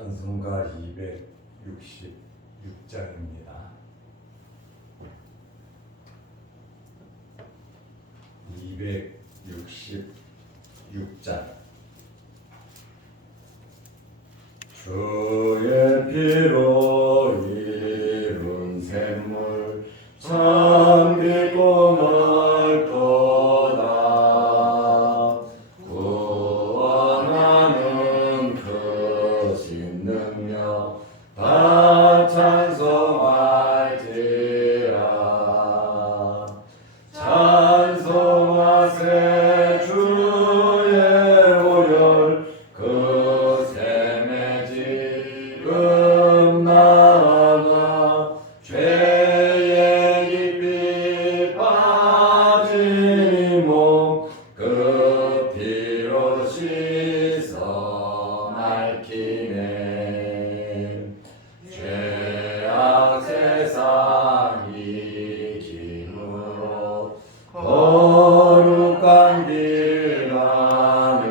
찬송가 266장입니다. 266장. 주의 피로 이룬 샘물 참 기뻐 날 거다. 구원하는 크신 능력 다 찬송할지라. 찬송하세 주의 오열 그 샘에 지금 나아가 죄의 깊이 빠진 몸 그 피로 씻어 맑히네. 죄악 세상 이김으로 거룩한 길 가는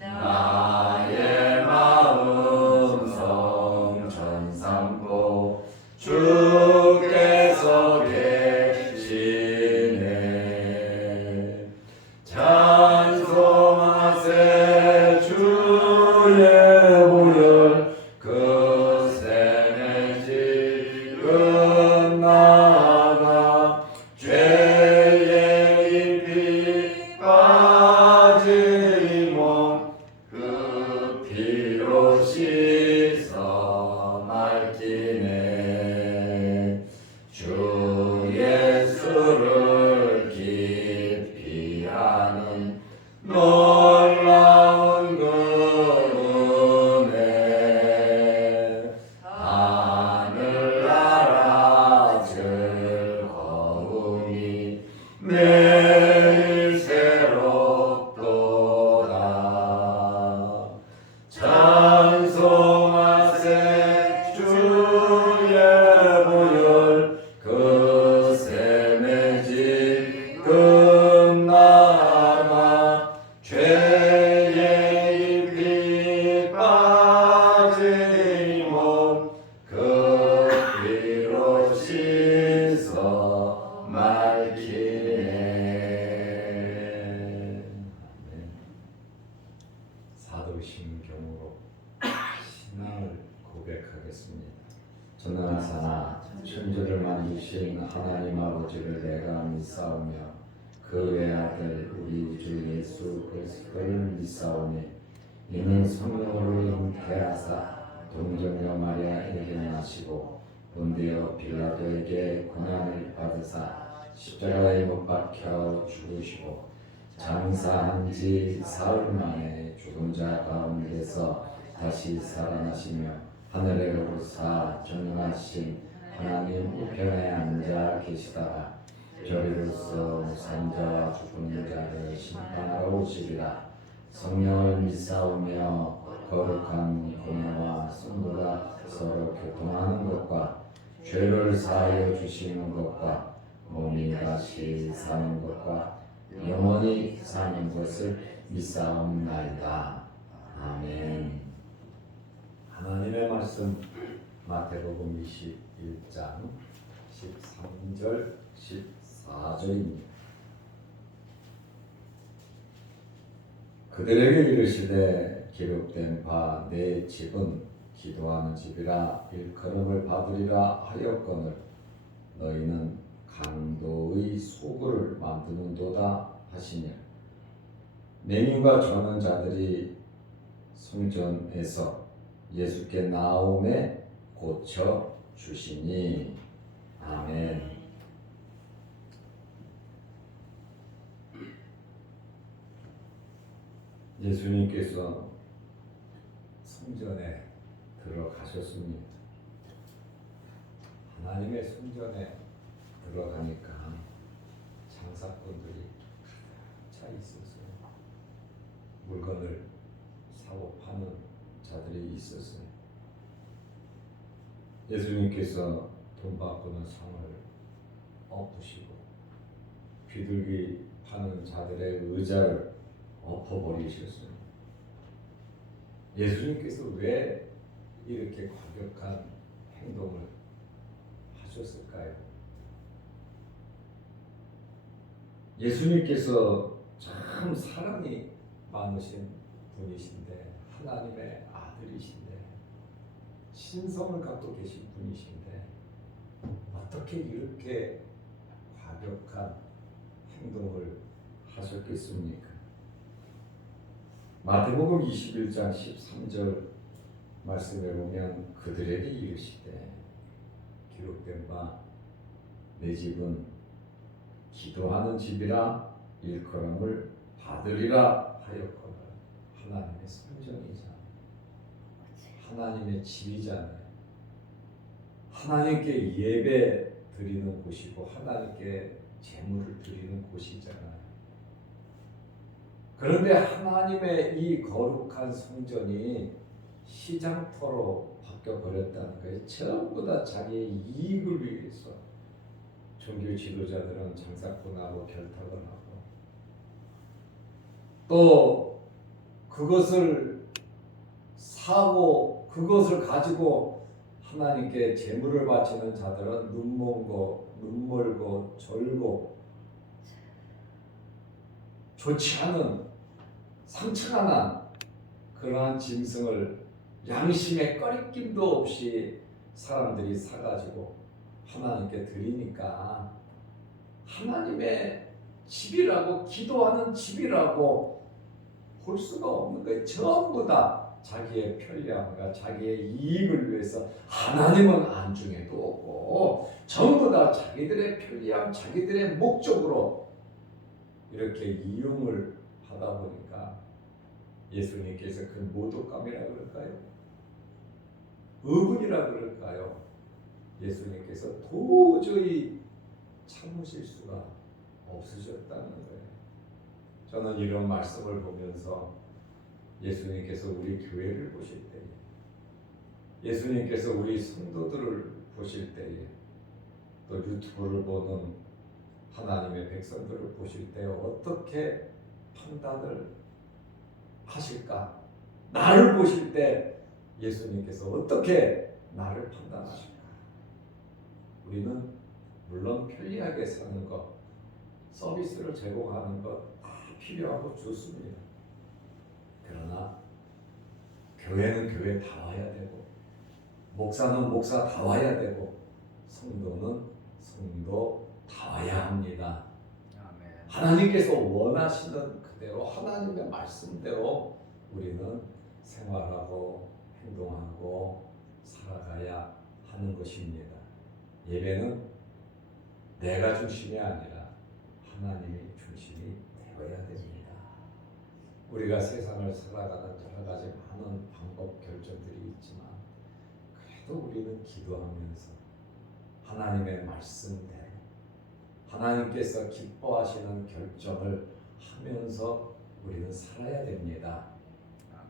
나의 마음 성전 삼고 주께서 계시네. 찬송하세 주의 보혈 그 샘에 지금 나아가 죄의 깊이 빠진 몸 그 피로 씻어 맑히네. 주 예수를 깊이 아는 놀라운 그 은혜 하늘나라 즐거움이 매일 새롭도다. 찬송하세 주의 보혈 그 샘에 지금 나아가 죄의 깊이 빠진 몸 그 피로 씻어 맑히네. 사도신경으로 신앙을 고백하겠습니다. 전능하사나 천지를 만드신 하나님 아버지를 내가 믿사오며 그 외아들 우리 주 예수 그리스도를 믿사오니 이는 성령으로 잉태하사 동정녀 마리아에게 나시고 본디오 빌라도에게 고난을 받으사 십자가에 못 박혀 죽으시고 장사한 지 사흘 만에 죽은 자 가운데서 다시 살아나시며 하늘에 오르사 전능하신 하나님 우편에 앉아 계시다가 저리로서 산자와 죽은 자를 심판하러 오시리라. 성령을 믿사오며 거룩한 공예와 성도가 서로 교통하는 것과 죄를 사하여 주시는 것과 몸이 다시 사는 것과 영원히 사는 것을 믿사옵나이다. 아멘. 하나님의 말씀 마태복음 21장 13절 14절입니다. 그들에게 이르시되 기록된 바 내 집은 기도하는 집이라 일컬음을 받으리라 하였거늘 너희는 강도의 소굴을 만드는도다 하시니라. 맹인과 저는 자들이 성전에서 예수께 나옴에 고쳐 주시니. 아멘. 예수님께서 성전에 들어가셨습니다. 하나님의 성전에 들어가니까 장사꾼들이 가득 차 있었어요. 물건을 사고 파는 자들이 있었어요. 예수님께서 돈 바꾸는 상을 엎으시고 비둘기 파는 자들의 의자를 엎어버리셨어요. 예수님께서 왜 이렇게 과격한 행동을 하셨을까요? 예수님께서 참 사랑이 많으신 분이신데, 하나님의 아들이신데, 신성을 갖고 계신 분이신데 어떻게 이렇게 과격한 행동을 하셨겠습니까? 마태복음 21장 13절 말씀에 보면 그들에게 이르시되 기록된 바 내 집은 기도하는 집이라 일컬음을 받으리라 하였거늘. 하나님의 성전이잖아요. 하나님의 집이잖아요. 하나님께 예배 드리는 곳이고 하나님께 제물을 드리는 곳이잖아요. 그런데 하나님의 이 거룩한 성전이 시장터로 바뀌어 버렸다는 거예요. 전부 다 자기의 이익을 위해서 종교 지도자들은 장사꾼하고 결탁을 하고, 또 그것을 사고 그것을 가지고 하나님께 제물을 바치는 자들은 눈멀고 절고 좋지 않은 상처가 난 그러한 짐승을 양심의 꺼리낌도 없이 사람들이 사가지고 하나님께 드리니까 하나님의 집이라고, 기도하는 집이라고 볼 수가 없는 거예요. 전부 다 자기의 편리함과 자기의 이익을 위해서, 하나님은 안중에도 없고 전부 다 자기들의 편리함, 자기들의 목적으로 이렇게 이용을 하다 보니까 예수님께서 그 모독감이라 그럴까요? 의분이라 그럴까요? 예수님께서 도저히 참으실 수가 없으셨다는 거예요. 저는 이런 말씀을 보면서 예수님께서 우리 교회를 보실 때에, 예수님께서 우리 성도들을 보실 때에, 또 유튜브를 보는 하나님의 백성들을 보실 때 어떻게 판단을 하실까? 나를 보실 때 예수님께서 어떻게 나를 판단하실까? 우리는 물론 편리하게 사는 것, 서비스를 제공하는 것 다 필요하고 좋습니다. 그러나 교회는 교회 다 와야 되고, 목사는 목사 다 와야 되고, 성도는 성도 다 와야 합니다. 아멘. 하나님께서 원하시는 그대로, 하나님의 말씀대로 우리는 생활하고 행동하고 살아가야 하는 것입니다. 예배는 내가 중심이 아니라 하나님이 중심이 되어야 됩니다. 우리가 세상을 살아가는 여러 가지 많은 방법 결정들이 있지만, 그래도 우리는 기도하면서 하나님의 말씀대로 하나님께서 기뻐하시는 결정을 하면서 우리는 살아야 됩니다.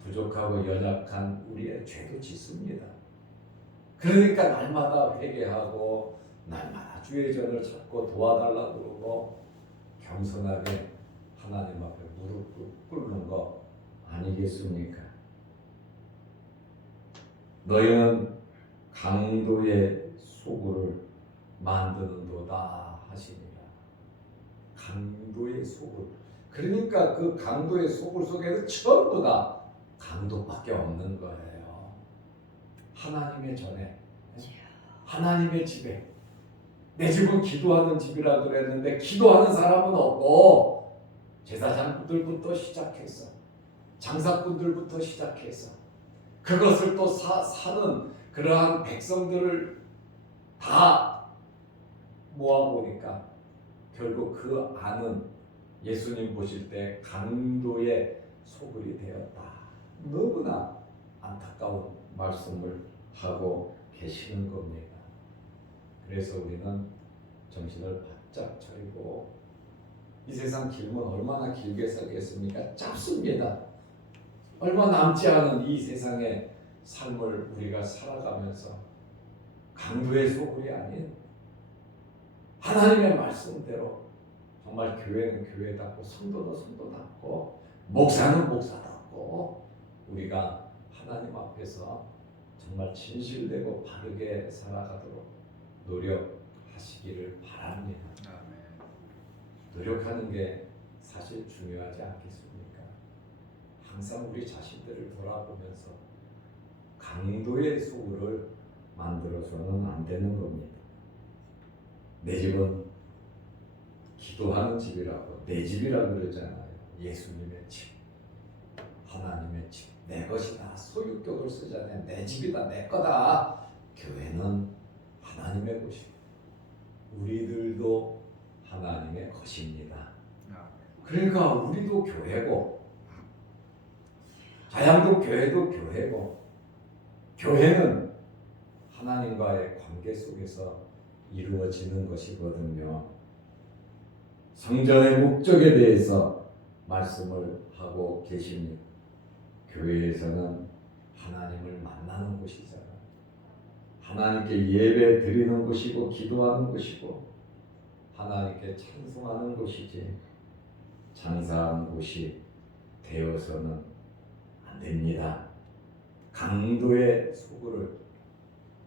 부족하고 연약한 우리의 죄도 짓습니다. 그러니까 날마다 회개하고 날마다 주의 전을 찾고 도와달라고 그러고 겸손하게 하나님 앞에 무릎 꿇는 거 아니겠습니까? 너희는 강도의 소굴을 만드는도다 하시니라. 강도의 소굴. 그러니까 그 강도의 소굴 속에는 전부 다 강도밖에 없는 거예요. 하나님의 전에, 하나님의 집에. 내 집은 기도하는 집이라 그랬는데 기도하는 사람은 없고, 제사장들부터 시작해서 장사꾼들부터 시작해서 그것을 또 사는 그러한 백성들을 다 모아보니까 결국 그 안은 예수님 보실 때 강도의 소굴이 되었다. 너무나 안타까운 말씀을 하고 계시는 겁니다. 그래서 우리는 정신을 바짝 차리고, 이 세상 길은 얼마나 길게 살겠습니까? 짧습니다. 얼마 남지 않은 이 세상의 삶을 우리가 살아가면서 강도의 소굴이 아닌 하나님의 말씀대로 정말 교회는 교회답고, 성도는 성도답고, 목사는 목사답고, 우리가 하나님 앞에서 정말 진실되고 바르게 살아가도록 노력하시기를 바랍니다. 노력하는 게 사실 중요하지 않겠습니까? 항상 우리 자신들을 돌아보면서 강도의 소굴을 만들어서는 안 되는 겁니다. 내 집은 기도하는 집이라고, 내 집이라고 그러잖아요. 예수님의 집, 하나님의 집, 내 것이다. 소유격을 쓰잖아요. 내 집이다, 내 거다. 교회는 하나님의 곳이고 우리들도 하나님의 것입니다. 그러니까 우리도 교회고 자양도 교회도 교회고, 교회는 하나님과의 관계 속에서 이루어지는 것이거든요. 성전의 목적에 대해서 말씀을 하고 계십니다. 교회에서는 하나님을 만나는 곳이잖아요. 하나님께 예배 드리는 곳이고 기도하는 곳이고 하나님께 찬송하는 곳이지 장사하는 곳이 되어서는 안 됩니다. 강도의 소굴을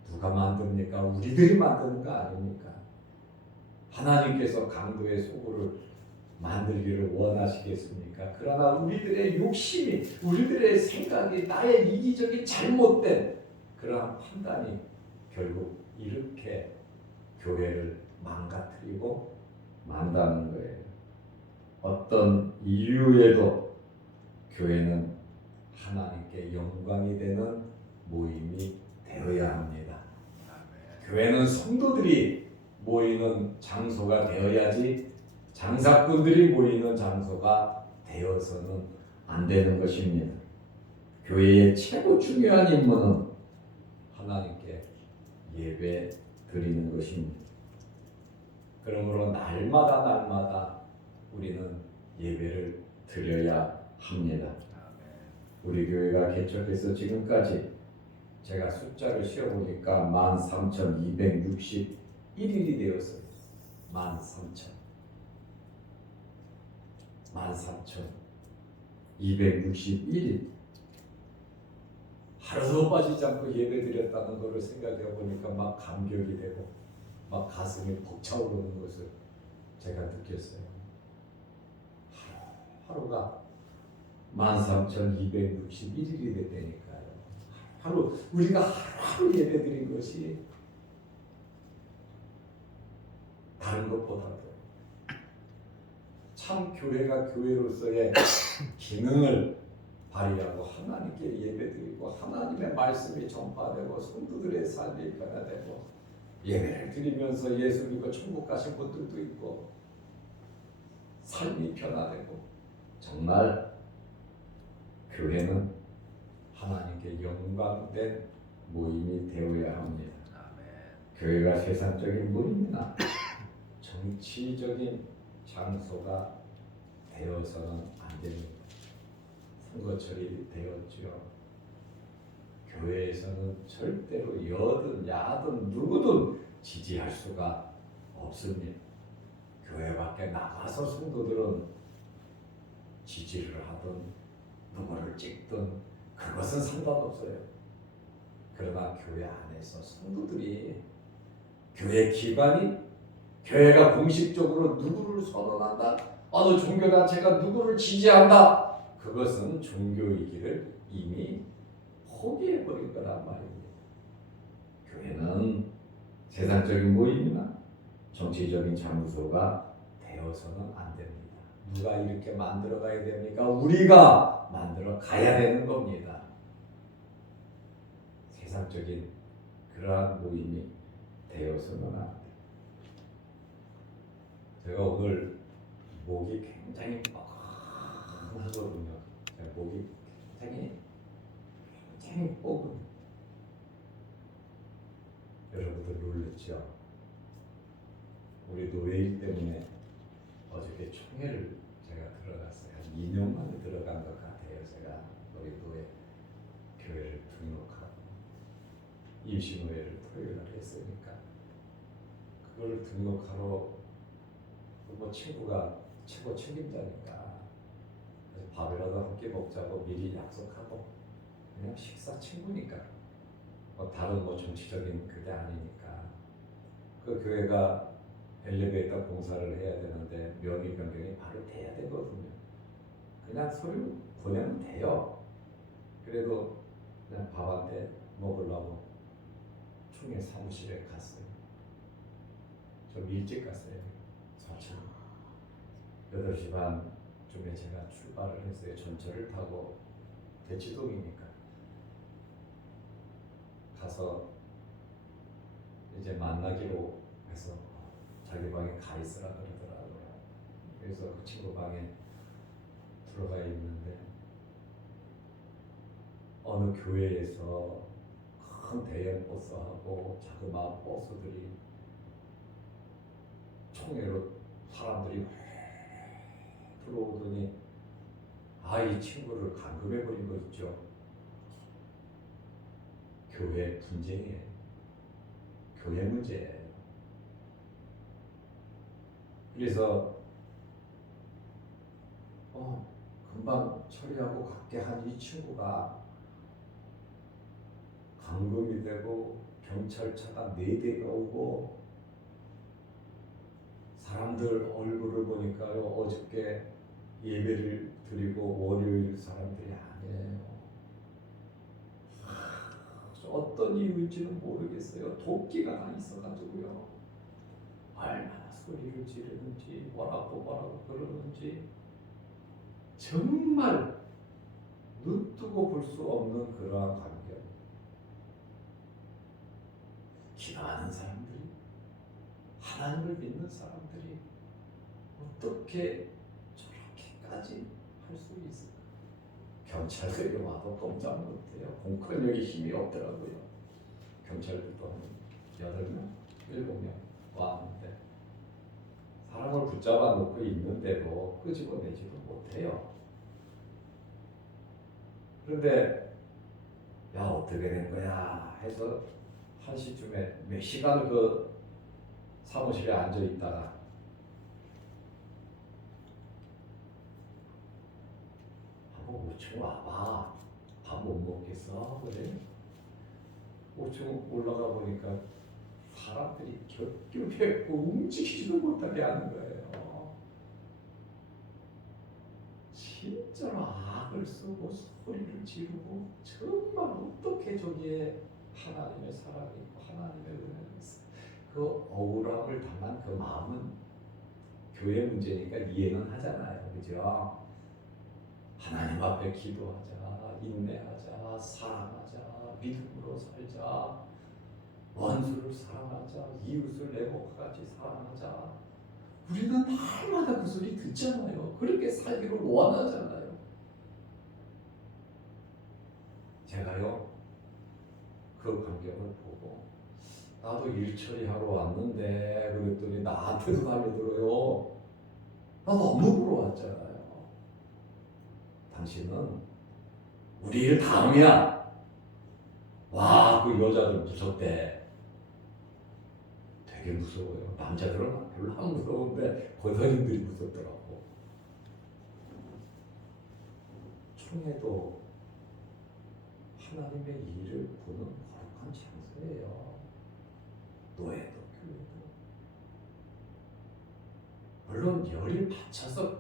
누가 만듭니까? 우리들이 만드는 거 아닙니까? 하나님께서 강도의 소굴을 만들기를 원하시겠습니까? 그러나 우리들의 욕심이, 우리들의 생각이, 나의 이기적인 잘못된 그러한 판단이 결국 이렇게 교회를 망가뜨리고 만다는 거예요. 어떤 이유에도 교회는 하나님께 영광이 되는 모임이 되어야 합니다. 교회는 성도들이 모이는 장소가 되어야지 장사꾼들이 모이는 장소가 되어서는 안 되는 것입니다. 교회의 최고 중요한 임무는 하나님께 예배 드리는 것입니다. 그러므로 날마다 우리는 예배를 드려야 합니다. 우리 교회가 개척해서 지금까지 제가 숫자를 쉬어보니까 13,261일이 되었어요. 13,261일. 하루도 빠지지 않고 예배 드렸다는 것을 생각해 보니까 막 감격이 되고 막 가슴이 벅차오르는 것을 제가 느꼈어요. 하루가 13,261일이 됐다니까요. 하루 우리가 하루 예배 드린 것이 다른 것보다도 참 교회가 교회로서의 기능을 발휘하고 하나님께 예배드리고 하나님의 말씀이 전파되고 성도들의 삶이 변화되고 예배를 드리면서 예수 믿고 천국 가신 분들도 있고 삶이 변화되고 정말 교회는 하나님께 영광된 모임이 되어야 합니다. 교회가 세상적인 모임이나 정치적인 장소가 되어서는 안 됩니다. 선거철이 되었죠. 교회에서는 절대로 여든 야든 누구든 지지할 수가 없습니다. 교회 밖에 나가서 성도들은 지지를 하든 누구를 찍든 그것은 상관없어요. 그러나 교회 안에서 성도들이 교회 기관이 교회가 공식적으로 누구를 선언한다, 어느 종교단체가 누구를 지지한다, 그것은 종교이기를 이미 포기해버린 거란 말입니다. 교회는 세상적인 모임이나 정치적인 장소가 되어서는 안 됩니다. 누가 이렇게 만들어 가야 됩니까? 우리가 만들어 가야 되는 겁니다. 세상적인 그러한 모임이 되어서는 안 됩니다. 제가 오늘 목이 굉장히 뻐근하거든요. 목이 굉장히 뻐근. 여러분들 놀랐죠? 우리 노예일 때문에 어저께 총회를 제가 들어갔어요. 한 2년 만에 들어간 것 같아요. 제가 우리 노예 교회를 등록하고 임시노예를 토요일날 했으니까 그걸 등록하러 뭐 친구가 최고 책임자니까 밥이라도 함께 먹자고 미리 약속하고 그냥 식사 친구니까 뭐 다른 뭐 정치적인 그게 아니니까 그 교회가 엘리베이터 공사를 해야 되는데 명의 변경이 바로 돼야 되거든요. 그냥 서류 보내면 돼요. 그래도 그냥 밥 한 대 먹으려고 총회 사무실에 갔어요. 좀 일찍 갔어요. 서천 8시 반쯤에 제가 출발을 했어요. 전철을 타고 대치동이니까 가서 이제 만나기로 해서 자기 방에 가 있으라 그러더라고요. 그래서 그 친구 방에 들어가 있는데 어느 교회에서 큰 대형 버스하고 자그마한 버스들이 총회로 사람들이 들어오더니 이 친구를 감금해버린 거 있죠. 교회 분쟁이에요. 교회 문제예요. 그래서 금방 처리하고 갈게 한 이 친구가 감금이 되고 경찰차가 4대가 오고 사람들 얼굴을 보니까요 어저께 예배를 드리고 월요일 사람들이 아니에요. 어떤 이유인지는 모르겠어요. 도끼가 다 있어가지고요. 얼마나 소리를 지르는지 뭐라고 그러는지 정말 눈 뜨고 볼 수 없는 그러한 광경. 기도하는 사람들이, 하나님을 믿는 사람들이 어떻게 저렇게까지 할 수 있을까? 경찰들이 와도 꼼짝 못해요. 공권력이 힘이 없더라고요. 경찰들도 한 8명, 7명 왔는데 사람을 붙잡아 놓고 있는데도 끄집어내지도 못해요. 그런데 야 어떻게 된 거야 해서 1시쯤에 몇 시간 그 사무실에 앉아 있다가 한번 5층 와봐. 밥 못 먹겠어? 그래? 5층 올라가 보니까 사람들이 겹겹했고 움직이지도 못하게 하는 거예요. 진짜로 악을 쓰고 소리를 지르고 정말 어떻게 저기에 하나님의 사랑이 있고 하나님의 은혜가 있어. 그 억울함을 당한 그 마음은 교회 문제니까 이해는 하잖아요. 그죠? 하나님 앞에 기도하자, 인내하자, 사랑하자, 믿음으로 살자, 원수를 사랑하자, 이웃을 내 몸같이 사랑하자. 우리는 날마다 그 소리 듣잖아요. 그렇게 살기를 원하잖아요. 제가요 그 광경을 보고 나도 일 처리하러 왔는데 그랬더니 나한테도 달려들어요. 나 너무 부러웠잖아요. 당신은 우리 일 다음이야. 와, 그 여자들 무섭대. 되게 무서워요. 남자들은 별로 안 무서운데 거사님들이 무섭더라고. 총회도 하나님의 일을 보는 거룩한 장소예요. 노예도 교회도. 물론 열이 받쳐서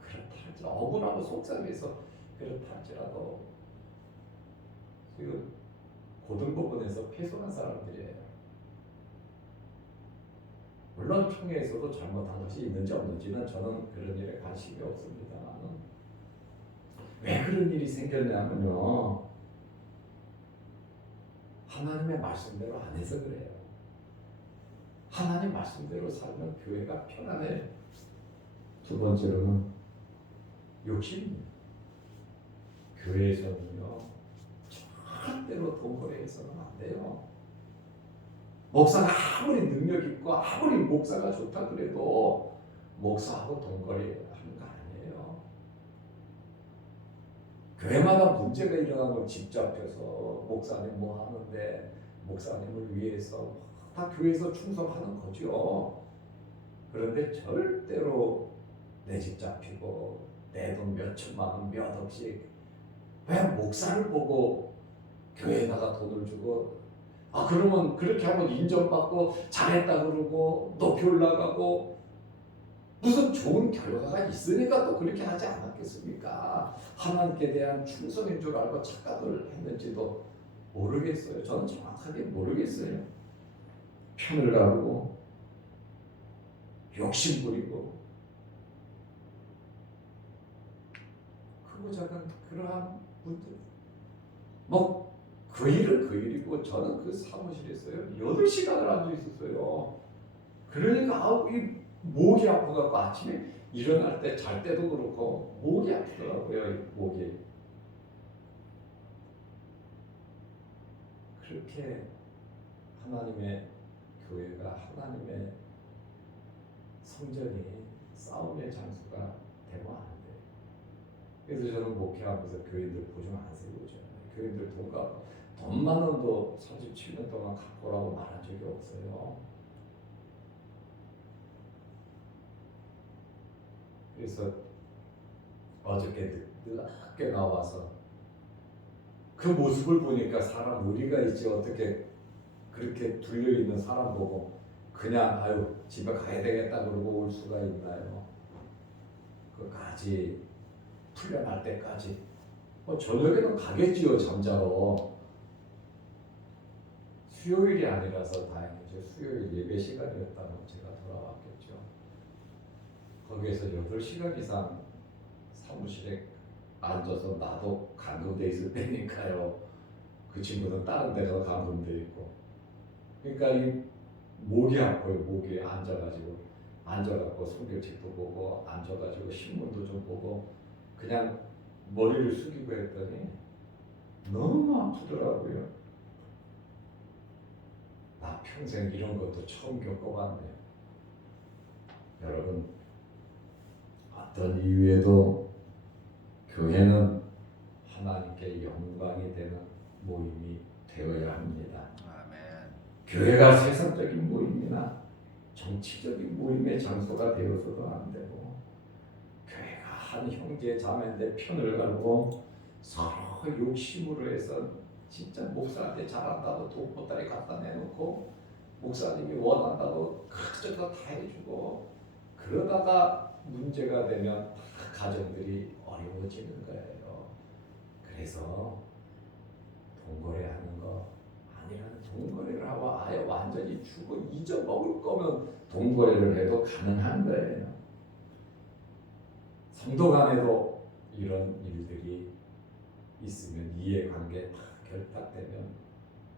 그렇다 할지라도 억울하고 속상해서 그렇다 할지라도 지금 고등법원에서 패소한 사람들이에요. 물론 총회에서도 잘못한 것이 있는지 없는지는 저는 그런 일에 관심이 없습니다만 왜 그런 일이 생겼냐면요 하나님의 말씀대로 안 해서 그래요. 하나님 말씀대로 살면 교회가 편안해요. 두 번째로는 욕심입니다. 교회에서는요 절대로 돈벌이해서는 안 돼요. 목사가 아무리 능력 있고 아무리 목사가 좋다 그래도 목사하고 돈벌이 하는 거 아니에요. 교회마다 문제가 일어나면 집 잡혀서 목사님 뭐 하는데 목사님을 위해서 다 교회에서 충성하는 거죠. 그런데 절대로 내 집 잡히고 내 돈 몇 천만 원 몇 억씩 왜 목사를 보고 교회에다가 돈을 주고 그러면 그렇게 하면 인정받고 잘했다 그러고 높이 올라가고 무슨 좋은 결과가 있으니까 또 그렇게 하지 않았겠습니까? 하나님께 대한 충성인 줄 알고 착각을 했는지도 모르겠어요. 저는 정확하게 모르겠어요. 편을 가르고 욕심 부리고 크고 작은 그러한 분들 그 일은 그 일이고 저는 그 사무실에서요 8시간을 앉아 있었어요. 그러니까 이 목이 아파갖고 아침에 일어날 때 잘 때도 그렇고 목이 아프더라고요. 이 목이. 그렇게 하나님의 교회가 하나님의 성전이 싸움의 장소가 되면 안 돼요. 그래서 저는 목회하면서 교인들 보증 안 세우죠. 교인들 돈만 원도 37년 동안 갖고 오라고 말한 적이 없어요. 그래서 어저께 늦게 나와서 그 모습을 보니까 사람 의리가 있지 어떻게 그렇게 둘려있는 사람 보고 그냥 집에 가야 되겠다 그러고 올 수가 있나요? 그까지 풀려날 때까지 저녁에는 가겠지요. 잠자러. 수요일이 아니라서 다행이죠. 수요일 예배 시간이었다면 제가 돌아왔겠죠. 거기에서 8시간 이상 사무실에 앉아서 나도 감금돼 있을 때니까요. 그 친구는 다른 데서 감금돼 있고. 그러니까 이 목이 아파요. 목이 앉아갖고 성경책도 보고 앉아가지고 신문도 좀 보고 그냥 머리를 숙이고 했더니 너무 아프더라고요. 나 평생 이런 것도 처음 겪어봤네요. 여러분 어떤 이유에도 교회는 하나님께 영광이 되는 모임이 되어야 합니다. 아멘. 교회가 세상적인 모임이나 정치적인 모임의 장소가 되어서도 안 되고 교회가 한 형제 자매인데 편을 갈고 서로 욕심으로 해서 진짜 목사한테 잘한다고 돈 보따리 갖다 내놓고 목사님이 원한다고 그저거 다 해주고 그러다가 문제가 되면 가정들이 어려워지는 거예요. 그래서 동거래하는 거 아니라는 동거래를 하고 아예 완전히 죽어 잊어먹을 거면 동거래를 해도 가능한 거예요. 성도 간에도 이런 일들이 있으면 이해관계 다 결탁되면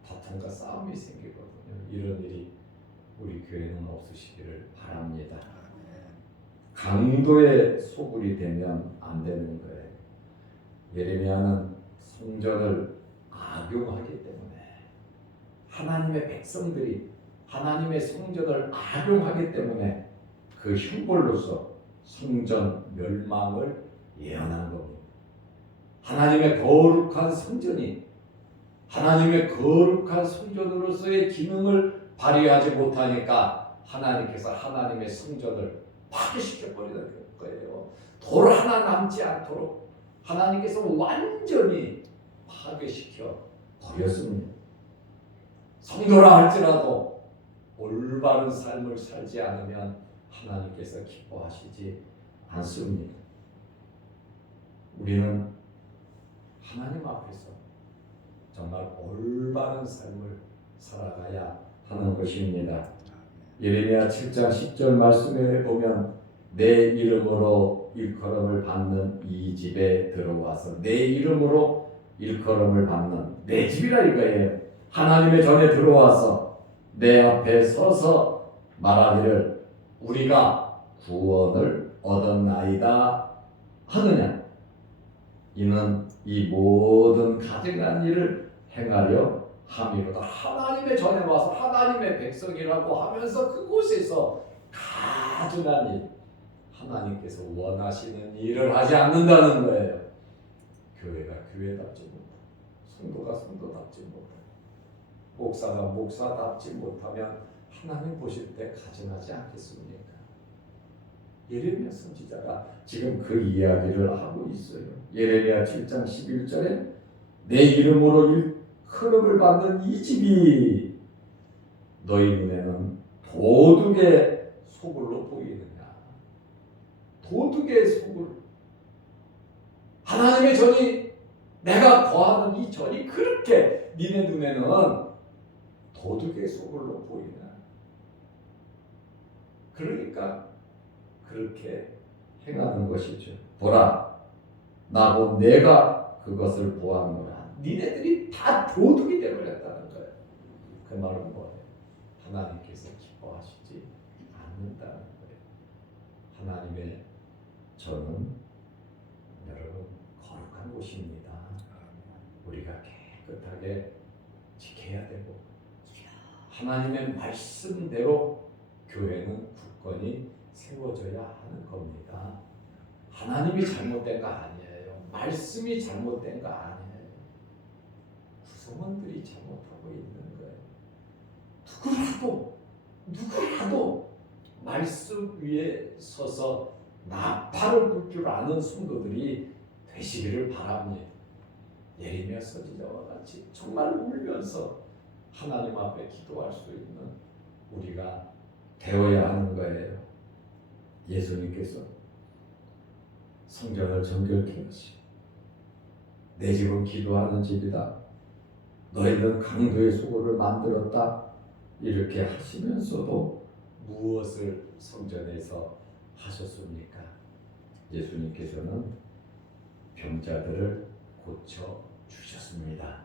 다툼과 싸움이 생기거든요. 이런 일이 우리 교회는 없으시기를 바랍니다. 강도의 소굴이 되면 안 되는 거예요. 예레미야는 성전을 악용하기 때문에 하나님의 백성들이 하나님의 성전을 악용하기 때문에 그 형벌로서 성전 멸망을 예언한 겁니다. 하나님의 거룩한 성전이 하나님의 거룩한 성전으로서의 기능을 발휘하지 못하니까 하나님께서 하나님의 성전을 파괴시켜버리는 거예요. 돌 하나 남지 않도록 하나님께서 완전히 파괴시켜 버렸습니다. 성도라 할지라도 올바른 삶을 살지 않으면 하나님께서 기뻐하시지 않습니다. 우리는 하나님 앞에서 정말 올바른 삶을 살아가야 하는 것입니다. 예레미야 7장 10절 말씀에 보면 내 이름으로 일컬음을 받는 이 집에 들어와서 내 이름으로 일컬음을 받는 내 집이라 이거예요. 하나님의 전에 들어와서 내 앞에 서서 말하기를 우리가 구원을 얻었나이다 하느냐. 이는 이 모든 가증한 일을 행하려 함이로다. 하나님의 전에 와서 하나님의 백성이라고 하면서 그곳에서 가증한 일, 하나님께서 원하시는 일을 하지 않는다는 거예요. 교회가 교회답지 못하고 성도가 성도답지 못하고 목사가 목사답지 못하면 하나님 보실 때 가증하지 않겠습니까? 예레미야 선지자가 지금 그 이야기를 하고 있어요. 예레미야 7장 11절에 내 이름으로 큰업을 받는 이 집이 너희 눈에는 도둑의 소굴로 보이느냐? 도둑의 소굴. 하나님의 전이, 내가 거하는 이 전이 그렇게 니네 눈에는 도둑의 소굴로 보이나? 그러니까 그렇게 행하는 것이죠. 보라, 나고 내가 그것을 보았노라. 니네들이 다 도둑이 되어버렸다는 거예요. 그 말은 뭐예요? 하나님께서 기뻐하시지 않는다는 거예요. 하나님의 전은 여러분 거룩한 곳입니다. 우리가 깨끗하게 지켜야 되고, 하나님의 말씀대로 교회는 굳건히 세워져야 하는 겁니다. 하나님이 잘못된 거 아니에요. 말씀이 잘못된 거 아니에요. 구성원들이 잘못하고 있는 거예요. 누구라도 말씀 위에 서서 나팔을 불 줄 아는 성도들이 되시기를 바랍니다. 예레미야 선지자와 같이 정말 울면서 하나님 앞에 기도할 수 있는 우리가 되어야 하는 거예요. 예수님께서 성전을 정결케 하시고, 내 집은 기도하는 집이다, 너희는 강도의 수고를 만들었다, 이렇게 하시면서도 무엇을 성전에서 하셨습니까? 예수님께서는 병자들을 고쳐 주셨습니다.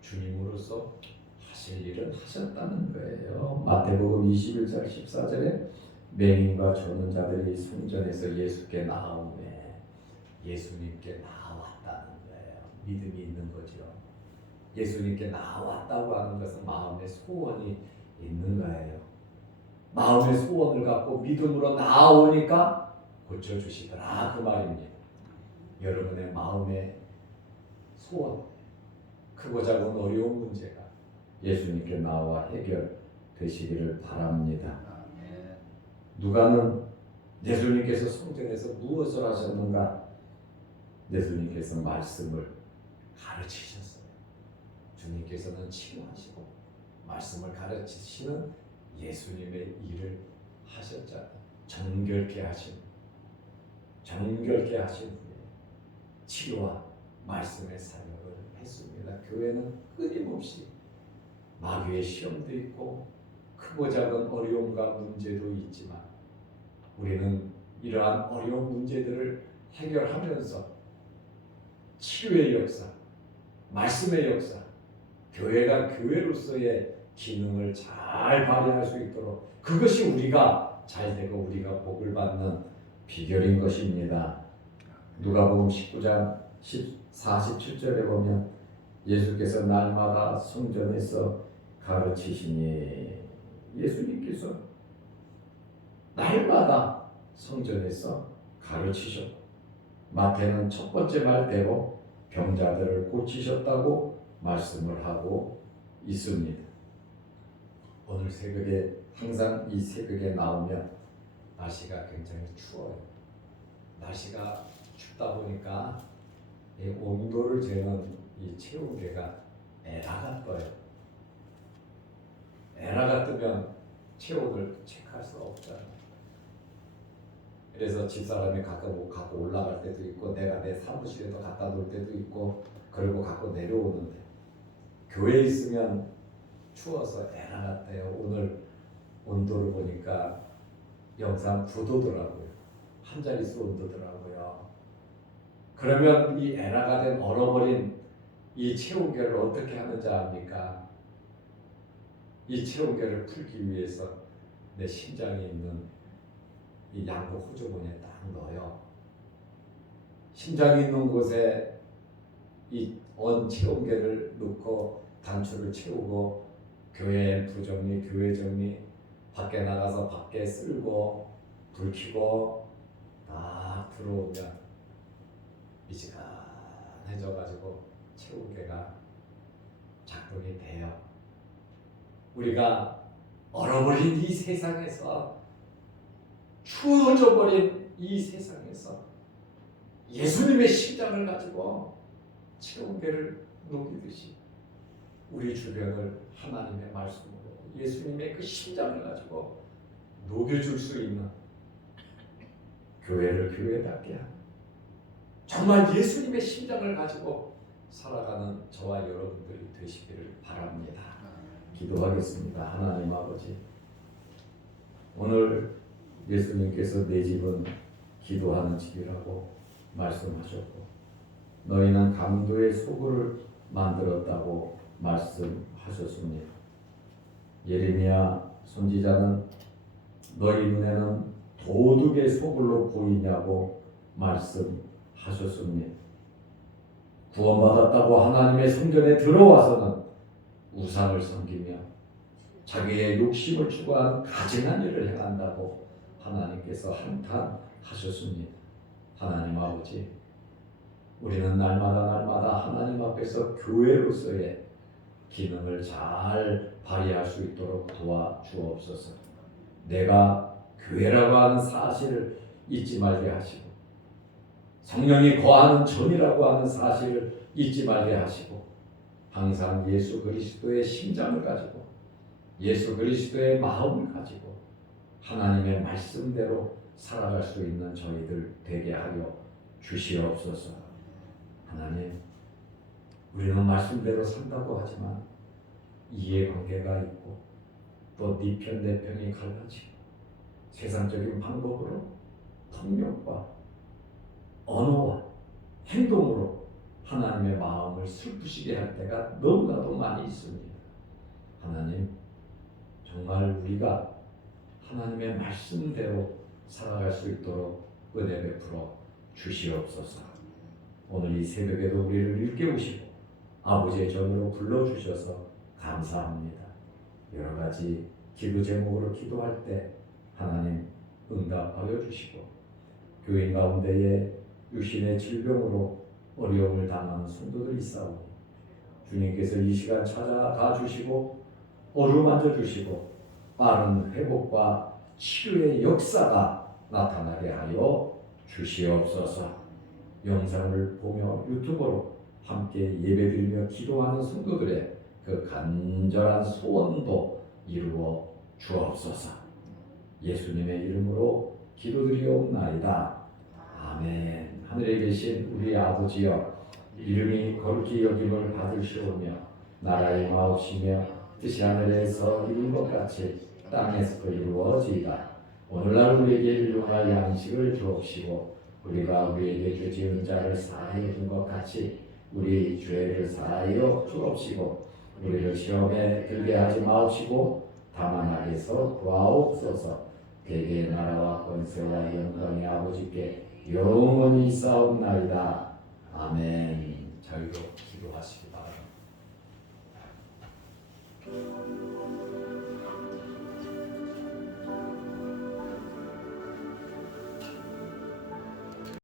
주님으로서 하실 일은 하셨다는 거예요. 마태복음 21장 14절에 맹인과 조는 자들이 성전에서 예수께 나오매 예수님께 나왔다는 거예요. 믿음이 있는 거죠. 예수님께 나왔다고 하는 것은 마음의 소원이 있는 거예요. 마음의 소원을 갖고 믿음으로 나오니까 고쳐주시더라, 그 말입니다. 여러분의 마음의 소원, 크고 작은 어려운 문제가 예수님께 나와 해결되시기를 바랍니다. 누가는 예수님께서 성전에서 무엇을 하셨는가? 예수님께서 말씀을 가르치셨어요. 주님께서는 치료하시고 말씀을 가르치시는 예수님의 일을 하셨잖아요. 정결케 하신 후에 치료와 말씀의 사역을 했습니다. 교회는 끊임없이 마귀의 시험도 있고 크고 작은 어려움과 문제도 있지만 우리는 이러한 어려운 문제들을 해결하면서 치유의 역사, 말씀의 역사, 교회가 교회로서의 기능을 잘 발휘할 수 있도록, 그것이 우리가 잘 되고 우리가 복을 받는 비결인 것입니다. 누가복음 19장 47절에 보면 예수께서 날마다 성전에서 가르치시니, 예수님께서 날마다 성전에서 가르치셨고, 마태는 첫 번째 말대로 병자들을 고치셨다고 말씀을 하고 있습니다. 오늘 새벽에, 항상 이 새벽에 나오면 날씨가 굉장히 추워요. 날씨가 춥다 보니까 이 온도를 재는 이 체온계가 에라가 떠요. 에라가 뜨면 체온을 체크할 수가 없잖아요. 그래서 집사람이 갖고 올라갈 때도 있고, 내가 내 사무실에도 갖다 놓을 때도 있고, 그리고 갖고 내려오는데, 교회에 있으면 추워서 에라가 떠요. 오늘 온도를 보니까 영상 9도더라고요. 한 자릿수 온도더라고요. 그러면 이 에라가 된 얼어버린 이 체온계를 어떻게 하는지 압니까? 이 체온계를 풀기 위해서 내 심장에 있는 이 양복 호주머니에 딱 넣어요. 심장이 있는 곳에 이 체온계를 넣고 단추를 채우고, 교회 부정리, 교회 정리, 밖에 나가서 밖에 쓸고 불 켜고 딱 들어오면 미지근해져가지고 체온계가 작동이 돼요. 우리가 얼어버린 이 세상에서, 추워져 버린 이 세상에서 예수님의 심장을 가지고 체온계를 녹이듯이 우리 주변을 하나님의 말씀으로 예수님의 그 심장을 가지고 녹여줄 수 있는 교회를 교회답게 하는 정말 예수님의 심장을 가지고 살아가는 저와 여러분들이 되시기를 바랍니다. 기도하겠습니다. 하나님 아버지, 오늘 예수님께서 내 집은 기도하는 집이라고 말씀하셨고 너희는 강도의 소굴을 만들었다고 말씀하셨습니다. 예레미야 선지자는 너희 눈에는 도둑의 소굴로 보이냐고 말씀하셨습니다. 구원받았다고 하나님의 성전에 들어와서는 우상을 섬기며 자기의 욕심을 추구하는 가증한 일을 행한다고 하나님께서 한탄하셨습니다. 하나님 아버지, 우리는 날마다 하나님 앞에서 교회로서의 기능을 잘 발휘할 수 있도록 도와주옵소서. 내가 교회라고 하는 사실을 잊지 말게 하시고 성령이 거하는 전이라고 하는 사실을 잊지 말게 하시고 항상 예수 그리스도의 심장을 가지고 예수 그리스도의 마음을 가지고 하나님의 말씀대로 살아갈 수 있는 저희들 되게 하여 주시옵소서. 하나님, 우리는 말씀대로 산다고 하지만 이해관계가 있고 또 네 편 내 편이 갈라지고 세상적인 방법으로 폭력과 언어와 행동으로 하나님의 마음을 슬프시게 할 때가 너무나도 많이 있습니다. 하나님, 정말 우리가 하나님의 말씀대로 살아갈 수 있도록 은혜 베풀어 주시옵소서. 오늘 이 새벽에도 우리를 일깨우시고 아버지의 전으로 불러주셔서 감사합니다. 여러 가지 기도 제목으로 기도할 때 하나님 응답하여 주시고 교인 가운데에 육신의 질병으로 어려움을 당하는 성도들이 있사오니 주님께서 이 시간 찾아가 주시고 어루만져 주시고 빠른 회복과 치료의 역사가 나타나게 하여 주시옵소서. 영상을 보며 유튜브로 함께 예배드리며 기도하는 성도들의 그 간절한 소원도 이루어 주옵소서. 예수님의 이름으로 기도드리옵나이다. 아멘. 하늘에 계신 우리 아버지여, 이름이 거룩히 여김을 받으시오며 나라의 마옵시며 뜻이 하늘에서 이룬 것 같이 땅에서도 이루어지이다. 오늘날 우리에게 일용할 양식을 주옵시고 우리가 우리에게 죄 지은 자를 사하여 준 것 같이 우리 죄를 사하여 주옵시고 우리를 시험에 들게 하지 마옵시고 다만 악에서 구하옵소서. 대개의 나라와 권세와 영광이 아버지께 영원히 있사옵나이다. 아멘. 자유로 기도하시기 바랍니다.